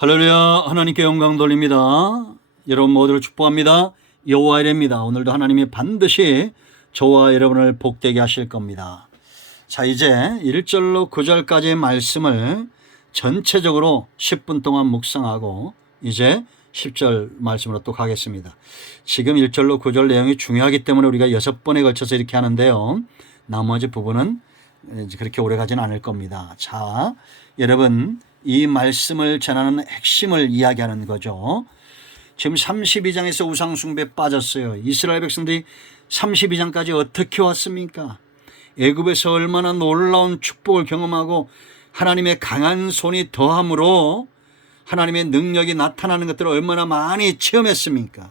할렐루야. 하나님께 영광 돌립니다. 여러분 모두를 축복합니다. 여호와 이레입니다. 오늘도 하나님이 반드시 저와 여러분을 복되게 하실 겁니다. 자, 이제 1절로 9절까지의 말씀을 전체적으로 10분 동안 묵상하고 이제 10절 말씀으로 또 가겠습니다. 지금 1절로 9절 내용이 중요하기 때문에 우리가 6번에 걸쳐서 이렇게 하는데요, 나머지 부분은 그렇게 오래 가지는 않을 겁니다. 자, 여러분, 이 말씀을 전하는 핵심을 이야기하는 거죠. 지금 32장에서 우상숭배에 빠졌어요. 이스라엘 백성들이 32장까지 어떻게 왔습니까? 애굽에서 얼마나 놀라운 축복을 경험하고 하나님의 강한 손이 더함으로 하나님의 능력이 나타나는 것들을 얼마나 많이 체험했습니까?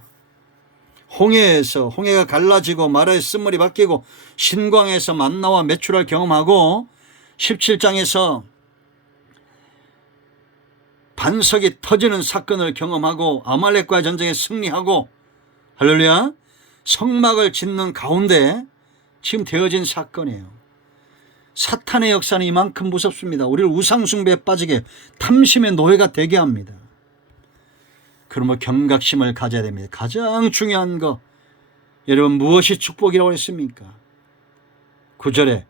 홍해에서 홍해가 갈라지고 마라의 쓴물이 바뀌고 신광에서 만나와 메추라를 경험하고 17장에서 반석이 터지는 사건을 경험하고 아말렉과의 전쟁에 승리하고, 할렐루야, 성막을 짓는 가운데 지금 되어진 사건이에요. 사탄의 역사는 이만큼 무섭습니다. 우리를 우상숭배에 빠지게, 탐심의 노예가 되게 합니다. 그러므로 경각심을 가져야 됩니다. 가장 중요한 거, 여러분, 무엇이 축복이라고 했습니까? 9절에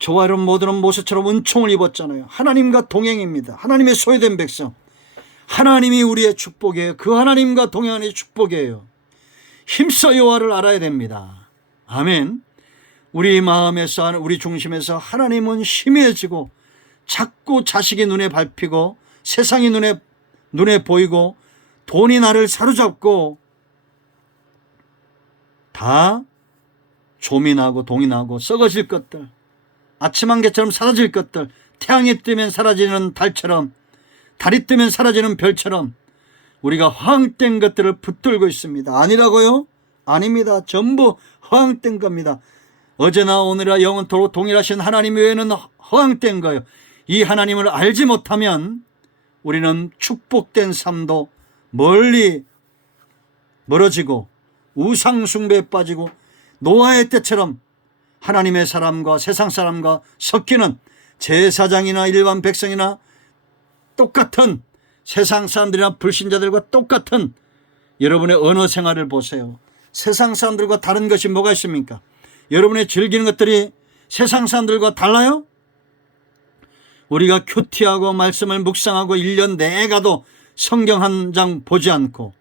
저와 여러분 모두는 모세처럼 은총을 입었잖아요. 하나님과 동행입니다. 하나님의 소유된 백성, 하나님이 우리의 축복이에요. 그 하나님과 동행하는 축복이에요. 힘써 여호와를 알아야 됩니다. 아멘. 우리 마음에서, 우리 중심에서 하나님은 희미해지고 자꾸 자식이 눈에 밟히고 세상이 눈에 보이고 돈이 나를 사로잡고 다 조민하고 동인하고 썩어질 것들, 아침 안개처럼 사라질 것들, 태양이 뜨면 사라지는 달처럼, 달이 뜨면 사라지는 별처럼 우리가 허황된 것들을 붙들고 있습니다. 아니라고요? 아닙니다. 전부 허황된 겁니다. 어제나 오늘이나 영원토록 동일하신 하나님 외에는 허황된 거예요. 이 하나님을 알지 못하면 우리는 축복된 삶도 멀리 멀어지고 우상숭배에 빠지고 노아의 때처럼 하나님의 사람과 세상 사람과 섞이는, 제사장이나 일반 백성이나 똑같은, 세상 사람들이나 불신자들과 똑같은 여러분의 언어 생활을 보세요. 세상 사람들과 다른 것이 뭐가 있습니까? 여러분의 즐기는 것들이 세상 사람들과 달라요? 우리가 큐티하고 말씀을 묵상하고 1년 내에 가도 성경 한 장 보지 않고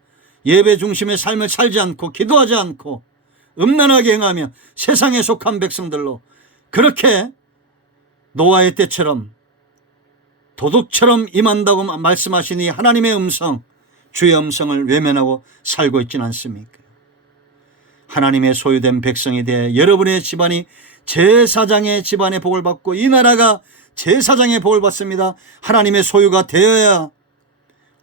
예배 중심의 삶을 살지 않고 기도하지 않고 음란하게 행하며 세상에 속한 백성들로 그렇게 노아의 때처럼 도둑처럼 임한다고 말씀하시니 하나님의 음성, 주의 음성을 외면하고 살고 있지는 않습니까? 하나님의 소유된 백성이 되어 여러분의 집안이 제사장의 집안의 복을 받고 이 나라가 제사장의 복을 받습니다. 하나님의 소유가 되어야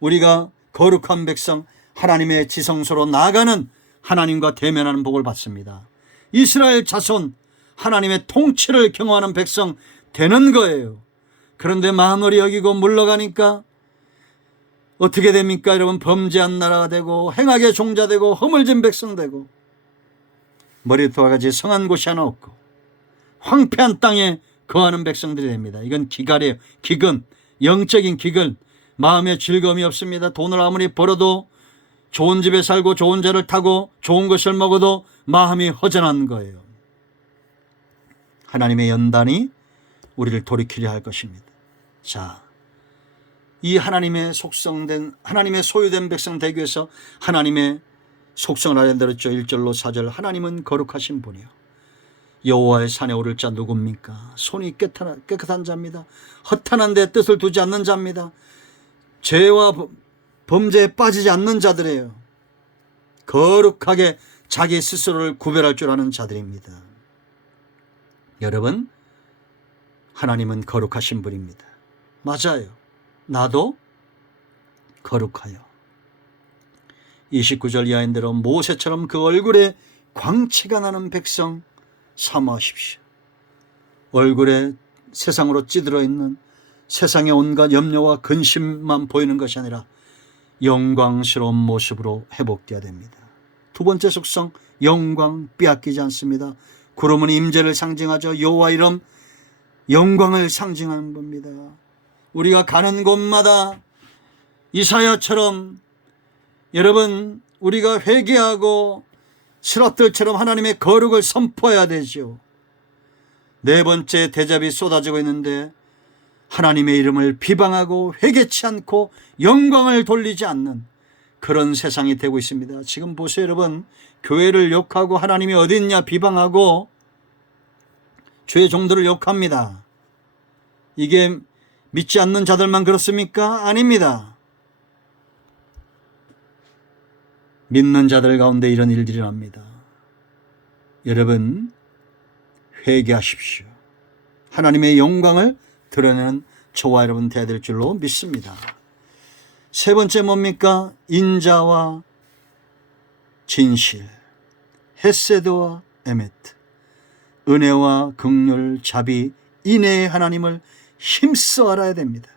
우리가 거룩한 백성, 하나님의 지성소로 나아가는, 하나님과 대면하는 복을 받습니다. 이스라엘 자손, 하나님의 통치를 경험하는 백성 되는 거예요. 그런데 만월이 여기고 물러가니까 어떻게 됩니까? 여러분, 범죄한 나라가 되고 행악의 종자 되고 허물진 백성 되고 머리부터 가지 성한 곳이 하나 없고 황폐한 땅에 거하는 백성들이 됩니다. 이건 기갈이에요. 기근, 영적인 기근. 마음에 즐거움이 없습니다. 돈을 아무리 벌어도, 좋은 집에 살고 좋은 차를 타고 좋은 것을 먹어도 마음이 허전한 거예요. 하나님의 연단이 우리를 돌이키려 할 것입니다. 자, 이 하나님의 속성된, 하나님의 소유된 백성 되기 위해서 하나님의 속성을 알려드렸죠. 1절로 4절. 하나님은 거룩하신 분이요, 여호와의 산에 오를 자 누굽니까? 손이 깨끗한 자입니다. 허탄한 데 뜻을 두지 않는 자입니다. 죄와 범죄에 빠지지 않는 자들이에요. 거룩하게 자기 스스로를 구별할 줄 아는 자들입니다. 여러분, 하나님은 거룩하신 분입니다. 맞아요. 나도 거룩하여. 29절 이하인대로 모세처럼 그 얼굴에 광채가 나는 백성 사모하십시오. 얼굴에 세상으로 찌들어 있는 세상의 온갖 염려와 근심만 보이는 것이 아니라 영광스러운 모습으로 회복되어야 됩니다. 두 번째 속성, 영광, 빼앗기지 않습니다. 구름은 임재를 상징하죠. 여호와 이름, 영광을 상징하는 겁니다. 우리가 가는 곳마다 이사야처럼 여러분 우리가 회개하고 스라틀처럼 하나님의 거룩을 선포해야 되죠. 네 번째 대접이 쏟아지고 있는데 하나님의 이름을 비방하고 회개치 않고 영광을 돌리지 않는 그런 세상이 되고 있습니다. 지금 보세요 여러분, 교회를 욕하고 하나님이 어디 있냐 비방하고 주의 종들을 욕합니다. 이게 믿지 않는 자들만 그렇습니까? 아닙니다. 믿는 자들 가운데 이런 일들이 납니다. 여러분 회개하십시오. 하나님의 영광을 드러내는 저와 여러분 되어야 될 줄로 믿습니다. 세 번째 뭡니까? 인자와 진실, 헤세드와 에메트, 은혜와 긍휼, 자비, 인애의 하나님을 힘써 알아야 됩니다.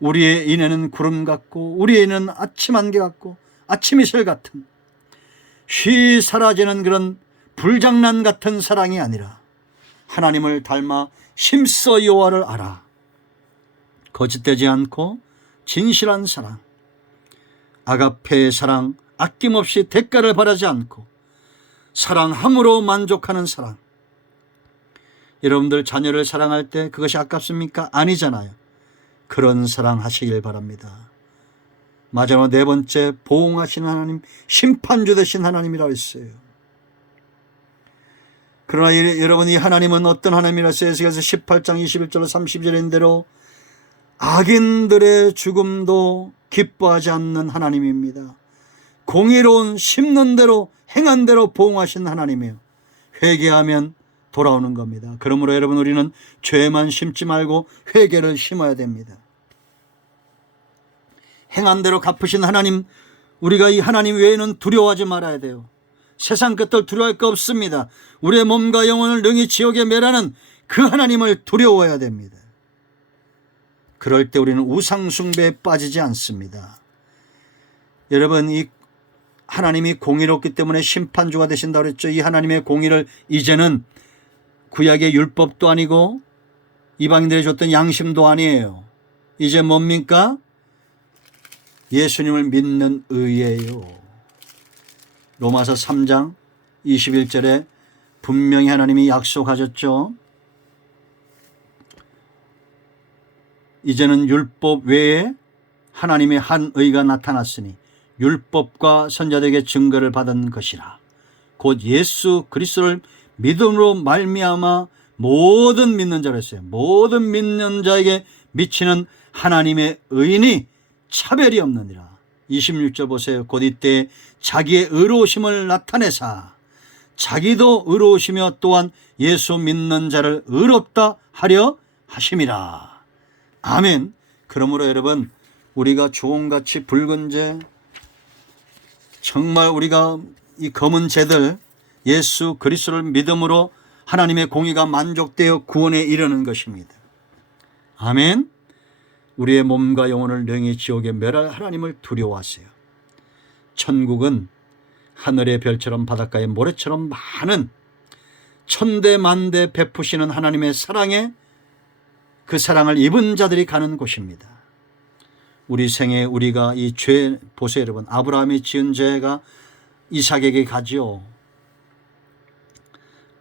우리의 인애는 구름 같고 우리의 인애는 아침 안개 같고 아침 이슬 같은 쉬 사라지는 그런 불장난 같은 사랑이 아니라 하나님을 닮아 힘써 여호와를 알아 거짓되지 않고 진실한 사랑, 아가페의 사랑, 아낌없이 대가를 바라지 않고 사랑함으로 만족하는 사랑. 여러분들 자녀를 사랑할 때 그것이 아깝습니까? 아니잖아요. 그런 사랑 하시길 바랍니다. 마지막 네 번째, 보응하시는 하나님, 심판주 되신 하나님이라고 했어요. 그러나 여러분 이 하나님은 어떤 하나님이라 했어요? 에스겔서 18장 21절로 30절인 대로 악인들의 죽음도 기뻐하지 않는 하나님입니다. 공의로운 심는 대로 행한 대로 보응하신 하나님이에요. 회개하면 돌아오는 겁니다. 그러므로 여러분 우리는 죄만 심지 말고 회개를 심어야 됩니다. 행한 대로 갚으신 하나님, 우리가 이 하나님 외에는 두려워하지 말아야 돼요. 세상 것들 두려워할 거 없습니다. 우리의 몸과 영혼을 능히 지옥에 멸하는 그 하나님을 두려워해야 됩니다. 그럴 때 우리는 우상 숭배에 빠지지 않습니다. 여러분 이 하나님이 공의롭기 때문에 심판주가 되신다고 그랬죠. 이 하나님의 공의를 이제는 구약의 율법도 아니고 이방인들이 줬던 양심도 아니에요. 이제 뭡니까? 예수님을 믿는 의예요. 로마서 3장 21절에 분명히 하나님이 약속하셨죠. 이제는 율법 외에 하나님의 한 의가 나타났으니 율법과 선자들에게 증거를 받은 것이라. 곧 예수 그리스도를 믿음으로 말미암아 모든 믿는 자로 했어요. 모든 믿는 자에게 미치는 하나님의 의인이 차별이 없느니라. 26절 보세요. 곧 이때 자기의 의로우심을 나타내사 자기도 의로우시며 또한 예수 믿는 자를 의롭다 하려 하심이라. 아멘. 그러므로 여러분 우리가 주홍같이 붉은 재, 정말 우리가 이 검은 재들 예수 그리스도를 믿음으로 하나님의 공의가 만족되어 구원에 이르는 것입니다. 아멘. 우리의 몸과 영혼을 능히 지옥에 멸할 하나님을 두려워하세요. 천국은 하늘의 별처럼 바닷가의 모래처럼 많은 천대만대 베푸시는 하나님의 사랑에 그 사랑을 입은 자들이 가는 곳입니다. 우리 생에 우리가 이 죄 보세요 여러분. 아브라함이 지은 죄가 이삭에게 가지요.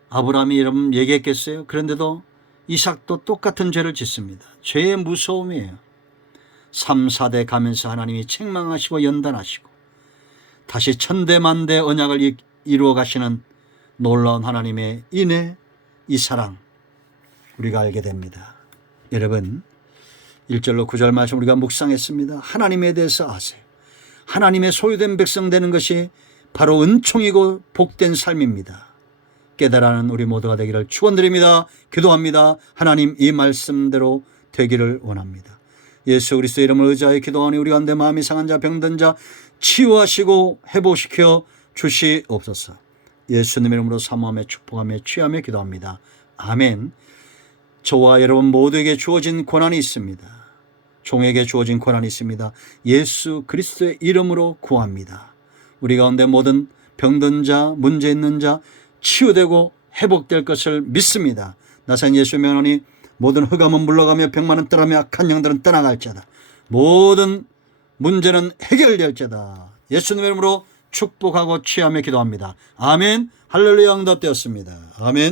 아브라함이 여러분 얘기했겠어요? 그런데도 이삭도 똑같은 죄를 짓습니다. 죄의 무서움이에요. 3, 4대 가면서 하나님이 책망하시고 연단하시고 다시 천대만대 언약을 이루어 가시는 놀라운 하나님의 인애, 이 사랑 우리가 알게 됩니다. 여러분 1절로 9절 말씀 우리가 묵상했습니다. 하나님에 대해서 아세요. 하나님의 소유된 백성 되는 것이 바로 은총이고 복된 삶입니다. 깨달아는 우리 모두가 되기를 축원드립니다. 기도합니다. 하나님 이 말씀대로 되기를 원합니다. 예수 그리스도 이름을 의지하여 기도하니 우리 가운데 마음이 상한 자 병든 자 치유하시고 회복시켜 주시옵소서. 예수님 이름으로 사모하며 축복하며 취하며 기도합니다. 아멘. 저와 여러분 모두에게 주어진 권한이 있습니다. 종에게 주어진 권한이 있습니다. 예수 그리스도의 이름으로 구합니다. 우리 가운데 모든 병든 자, 문제 있는 자 치유되고 회복될 것을 믿습니다. 나사렛 예수 명하니 모든 흑암은 물러가며 백만은 떠나며 악한 영들은 떠나갈지어다. 모든 문제는 해결될지다. 예수님의 이름으로 축복하고 취하며 기도합니다. 아멘. 할렐루야. 응답되었습니다. 아멘.